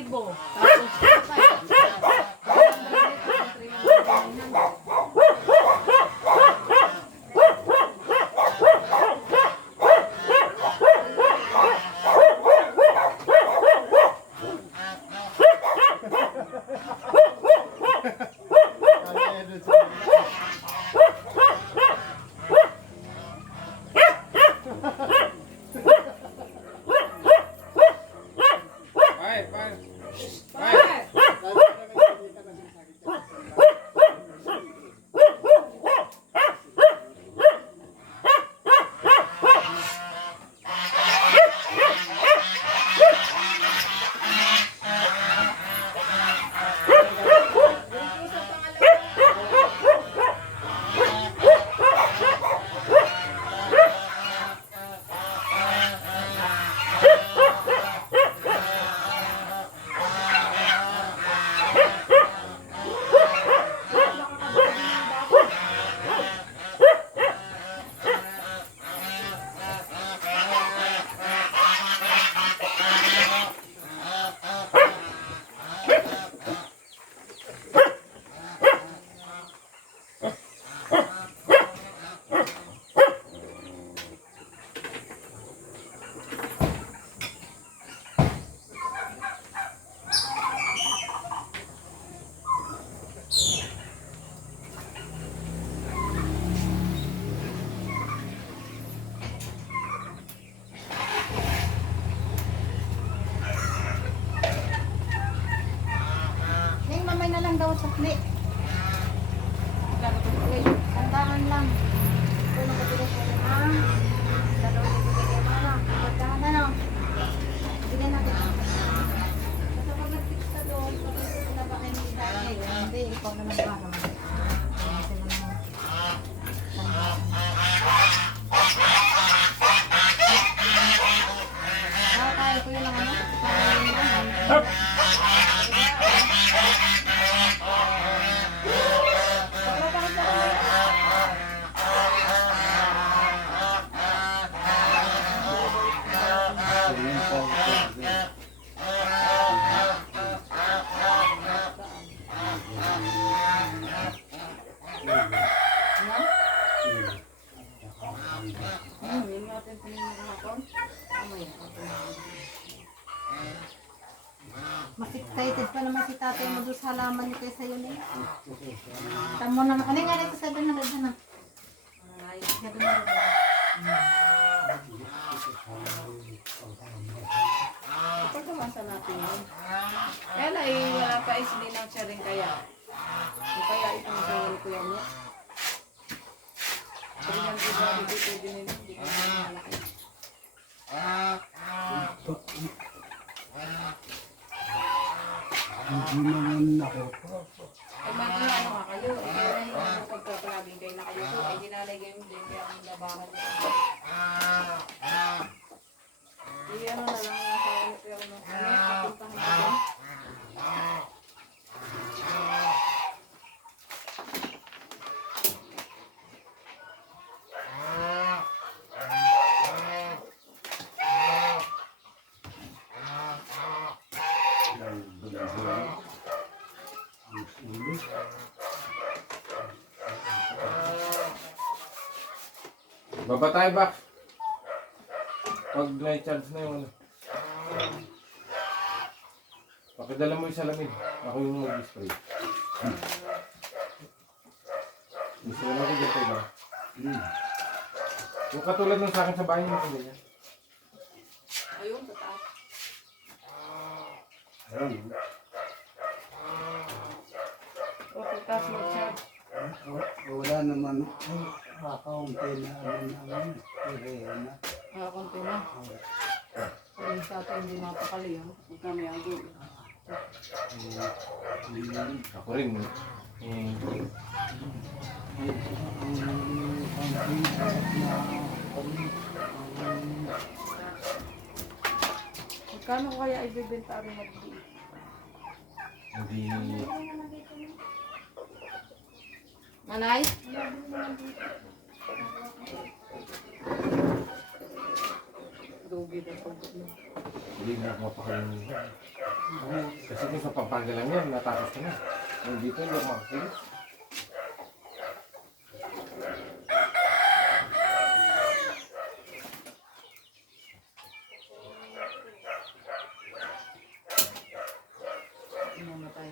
libo. Tapos, Yung mamay na lang daw sakli. Tandaan lang. Kung nakatulog ko lang. Dalawang ibigay kayo mga. Pagdahan na lang. Bigyan natin. Basta pag nag-fix ka doon, kapag sinaba na yung dahil. Hindi, ikaw na nagbaga. Kasi naman. Kaya ko yun lang ano. Mas excited pa naman si tatay mo doon sa halaman niya kaysa yun eh. Tamo naman. Ano nga rin sa 700 na? 700. pagkamasa natin yun. Kaya na wala pa isli ng siya rin kaya. Kaya itong sa ko yan mo. Pero yan iba, hindi pwede nila. Hindi ko malaki. Hindi naman ako. Ay, mga ano nga kayo. Ay, kaya rin yung pagkakalaging kayo na kayo. Ay, dinalagay mo din kaya ang labahan niya. Hindi ano na lang nasa ulit pero ano. Ano, kapuntahan ko din. Baba tayo ba? Pag na-charge na yung ano. Pakidala mo yung salamin. Ako yung mag-spray. Gusto mo na ako dito ba? Yung katulad ng sa akin sa bahay mo kung ganyan. Ayun, sa taas. Ayun. O, sa taas mag-charge. Wala naman. Kakaunti na naman. Na. Konti na. Kung sa atin hindi mapakali yan. Huwag kami ang gulo. Ako rin. Magkano kaya ibibenta rin mag-gulo? Hindi. Manay? Dugi na pag-gulo. Hindi na ako mapakalim. Kasi kung sa Pampanga lang yan, natapos ka na. Yung dito, hindi ako makakilit. Mamatay.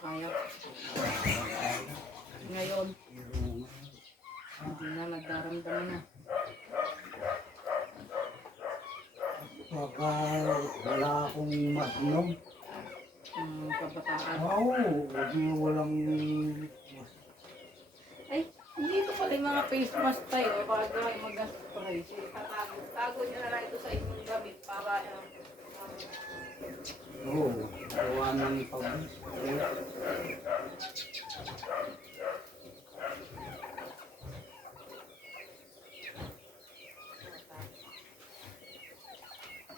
Kaya. Ngayon, hindi na nagdaramdaman na. Baka wala akong mag-inom. Kabataan. Oo, hindi walang... Ay, dito pala yung mga face mask tayo. Bago ay mag-spray. Tago nyo na lang ito sa inyong gamit para Oo, gawa ng pag...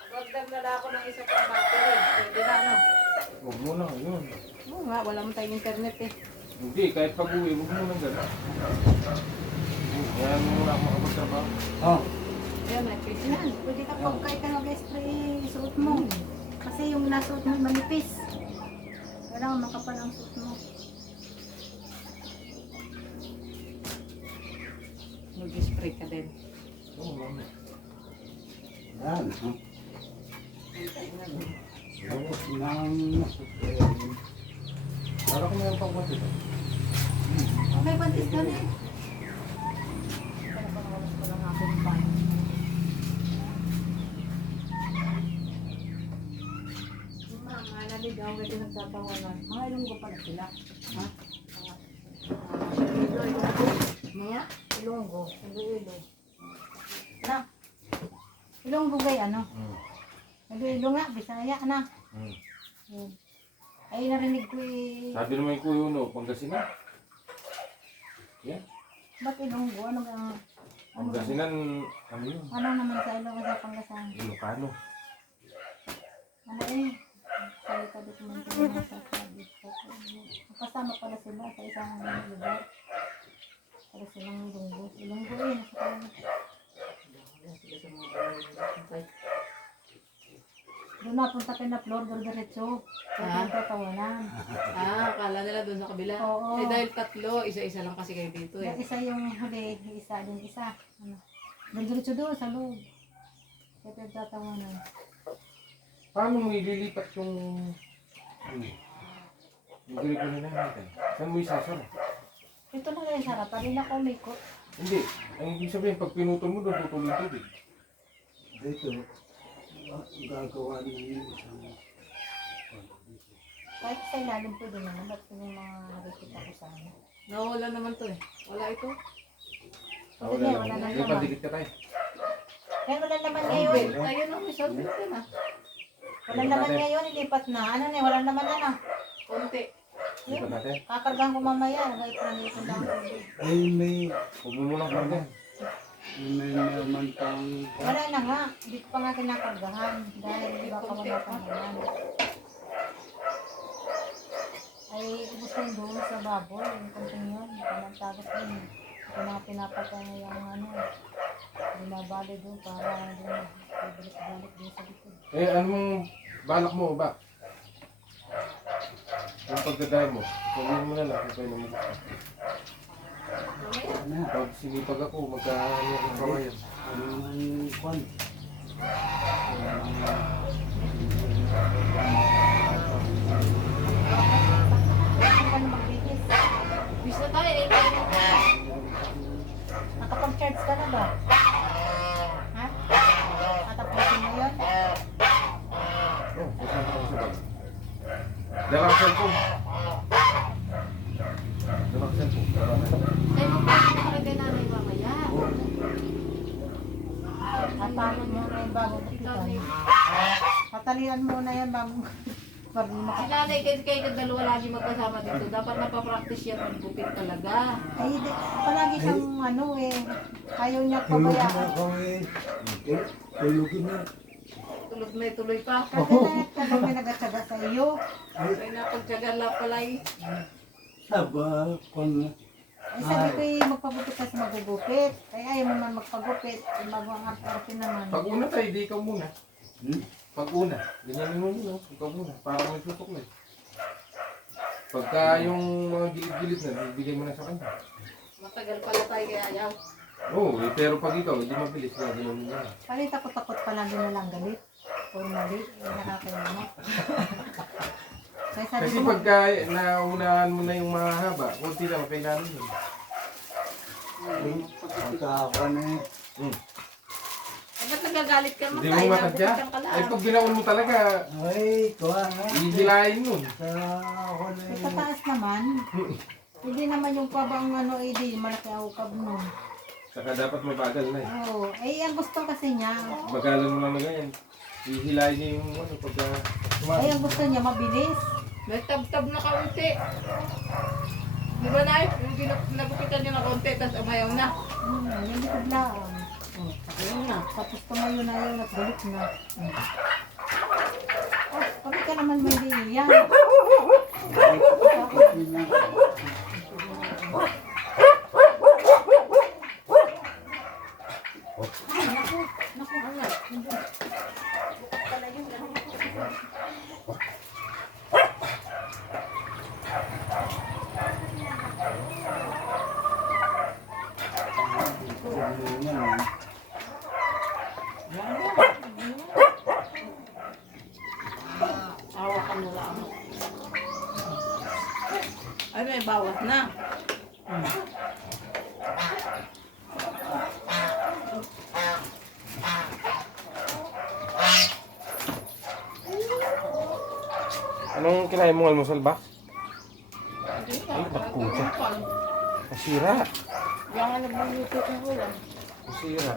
magdag na lang ako ng isa pang battery. Pwede na, no? Huwag mo na, yun. Oo nga, wala mo tayong internet eh. Hindi, kahit pag-uwi, huwag mo nang gano'n. Kaya mo muna ako makapagtrabaho. Oh, Ayan, may face Yan, mask. pwede ka pag kahit ka nag-spray, suot mo. Kasi yung nasuot mo manipis. Kailangan makapal ang suot mo. Mag-spray ka din. Oo, mama. yan. Tapos nang... Para ko meron pang mati. Okay, pantis ka na eh. Yung mga naligaw, pwede nagtatawanan. Mga ilonggo pala sila. Ha? Mga? Ilonggo. Iloilo. Na? Ilonggo gay ano? Iloilo nga, Bisaya na. Hmm. Ay narinig ko eh. Sabi naman yung kuyo, no, Pangasinan. Yan. Ba't Ilonggo? Ano ba? Pangasinan, ano yun? Ano naman sa Ilonggo sa Pangasan? Ilocano. Ano eh? Salita dito man tayo mga sasabi. Kasama pala sila sa isang lugar. Para silang Ilonggo. Ilonggo eh. Doon napunta kayo na floor, diretso. Kaya nagtatawanan. Akala nila doon sa kabila. Oo. Eh dahil tatlo, isa-isa lang kasi kayo dito eh. Yung isa yung huli, yung isa din isa. Ano? Diretso doon sa loob. Kaya nagtatawanan. Paano mo ililipat yung... Yung grip na natin? Saan mo isasara? Ito na lang yung sarap. Parin ako may ko. Hindi. Ang ibig sabihin, pag pinutol mo doon, tutuloy tubig. Dito, gagawa ng isang... Kahit sa ilalim po din naman. Ba't yung mga nakikita ko sa ano. Nawala naman to eh. Wala ito. Ah, Hindi, wala lang. na Hindi, naman. padikit ka tayo. Kaya wala naman ngayon. Ayun ang may sorbet din ah. Wala naman ngayon. Ilipat na. Ano na, wala naman ano. Konti. Lipat natin. Kakargahan ko mamaya. Kahit pranito lang. Ay, may... Huwag mo muna karga. May naman pang... Wala na nga. Hindi ko pa nga kinakargahan. Dahil baka wala pa naman. Ay, ubus ko doon sa baboy. Yung konting yun. Panagtagos din. Ito mga pinapatay na yung ano. Binabali doon para doon. Balik-balik doon sa likod. Eh, anong balak mo ba? Yung pagdadaya mo, sabihin mo na lang kung kayo naman. Ano? Pag sinipag ako, magkano ang kawayan. Ano ang kwan? Ano ka na magbihis? Bis na tayo eh. Nakapag-charge ka na ba? Ha? Natapusin mo yun? Oh, kasama ko sa bag. Dala ang cellphone. Dala ang cellphone. Dala ang cellphone. Ay, magpapakita kay nanay mamaya. Hatanin mo na yung bagong kapitan. Hatanian mo na yan bagong bago Si maka... nanay kayo dalawa lagi magkasama dito. Dapat napapractice yan maggupit talaga. Ay, palagi siyang ano eh. Ayaw niya Tulogin na pabayaan. ako eh. Tulogin na. tulog na tuloy pa. Kasi may nagatsaga sa iyo. Ay, napagtsaga lang pala eh. Saba, kung Ay sabi ko eh, magpagupit ka sa magugupit. Ay ayaw mo man magpagupit. Ay mabuang arte naman. Pag una tayo, di ikaw muna. hmm? Pag una, ganyan mo muna. Ikaw muna, para may tutok na. Pagka yung mga gilid-gilid na, ibigay mo na sa kanya. Matagal pala tayo kaya ayaw. Oo, pero pag ikaw, hindi mabilis na gano'n mo na. Pali takot-takot pa lang din na lang galit. Or mali. Ay nakakainit. Kaya sabi Kasi ko, pagka naunahan mo na yung mahaba, kunti lang, kailangan yun. Pagka ako na eh. Eh, ba't nagagalit ka mo Hindi tayo? mo matadya. Nagupitan ka lang. Ay, pag ginaon mo talaga, Ay, kuha nga. hihilahin nun. Sa ako na sa eh. tataas naman. Hindi naman yung pabang ano eh di malaki awkab nun. Saka dapat mabagal na eh. Oo. Ay ang gusto kasi niya. Bagalan mo lang na ganyan. Hihilahin niya yung ano, pagka Ay ang gusto niya mabilis. May tab-tab na kaunti. Di ba na yung nagupitan niyo na kaunti, tapos umayaw na. Yung likod lang. Ayun na. Tapos tumayo na yun at balik na. Oh, pagka ka naman may di yan. Awa ka na lang. Ay, may bawas na. Anong kinain mong almusal ba? Hindi ka. Bakputa. Masira. Diyan nga nagluluto ng ulam. Masira.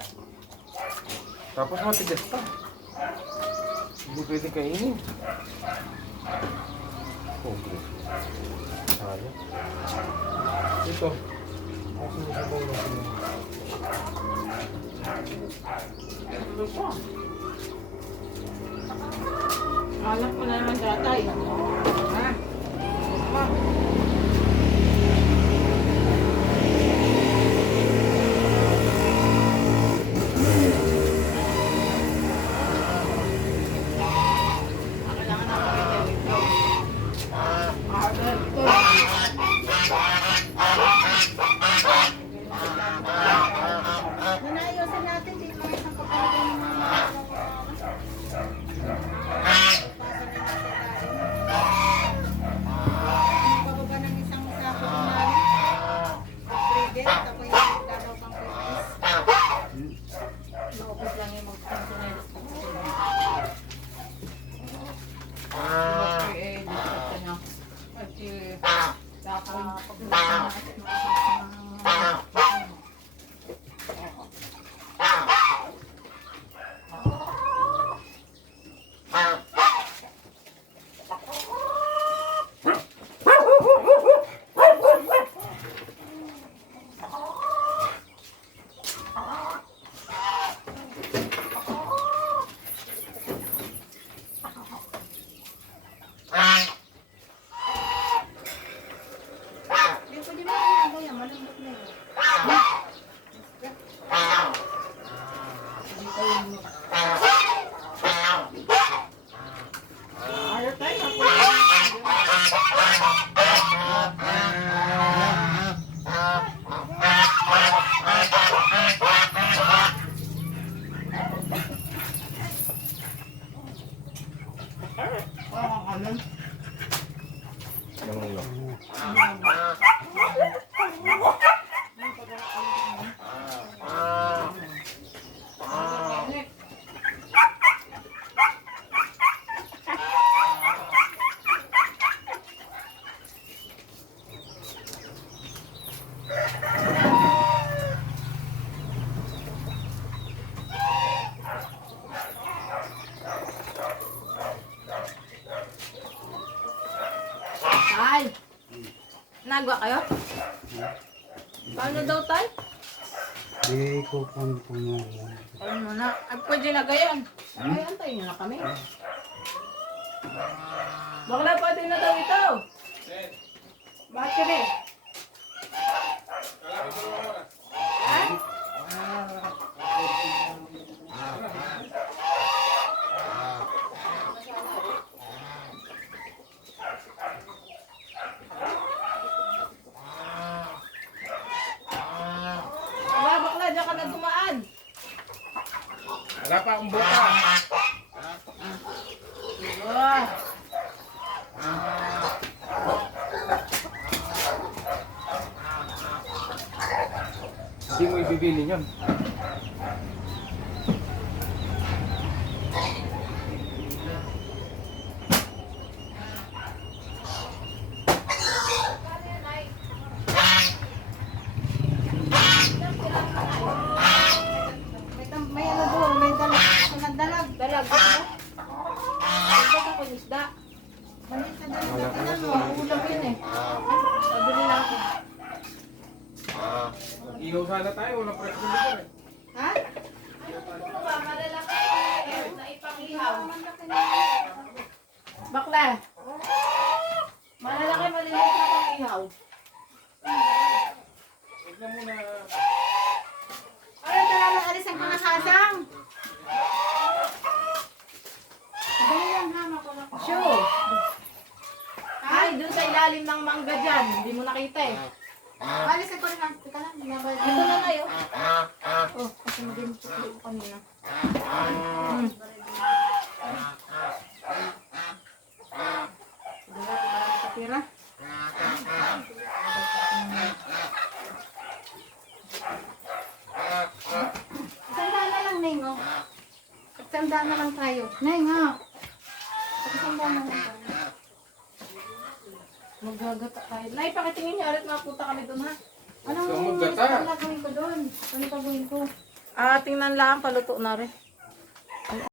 Tapos matigas pa. Hindi pwede kainin. Okay. Sayang. Ito. Kasi masabaw na sila. Ano pa? Anak mo na naman datay. Ha? Ma. Kailangan na kami dito. Nanayosin natin dito mga isang kapatid ng mga pababa ng isang sako ng Pwede, tapos yung dalaw pang pwede. Maupos lang yung mag-consumeros. Yung pwede mo yung gaya, malambot na yun. Ayaw tayo. Ano? Ganun lang. Tay! Nagwa kayo? Paano daw tay? Di ko pang puno. Ano na? Ay, pwede na gayon. Ay, antayin nyo na kami. Bakla, pwede na daw ito. Bakit ka rin? Ha? Wala, bakla, diyan ka na dumaan. Wala pa akong buka. Wah. Hindi mo ibibili yun. May ano doon, may dalag. Dalag. Dalag ako ng isda. Maliit na dalag. Wala ka na. Ulam yun eh. Sabili na ako. Ihaw sana tayo, walang presyo dito eh. Ha? Ano ba? Malalaki na ipang-ihaw. Bakla. Malalaki, maliliit na pang-ihaw. Tignan mo na. Ano talagang alis ang pangasasang? Dali lang ha, makulak. Sure. Ay, doon sa ilalim ng mangga dyan. Hindi mo nakita eh. Alis ang pangasasang. Teka lang, binabalik. Ito na ngayon. Oh, kasi maging chukli ko kanina. Tira. Sandaan na lang, Neng, oh. Sandaan na lang tayo. Neng, ha? Sandaan na lang tayo. Magagata tayo. Nay, pakitingin niyo. Arit mapunta kami doon ha. Anong Ikaw maggata. Ano gagawin ko doon? Ano gagawin ko? Tingnan lang. Paluto na rin.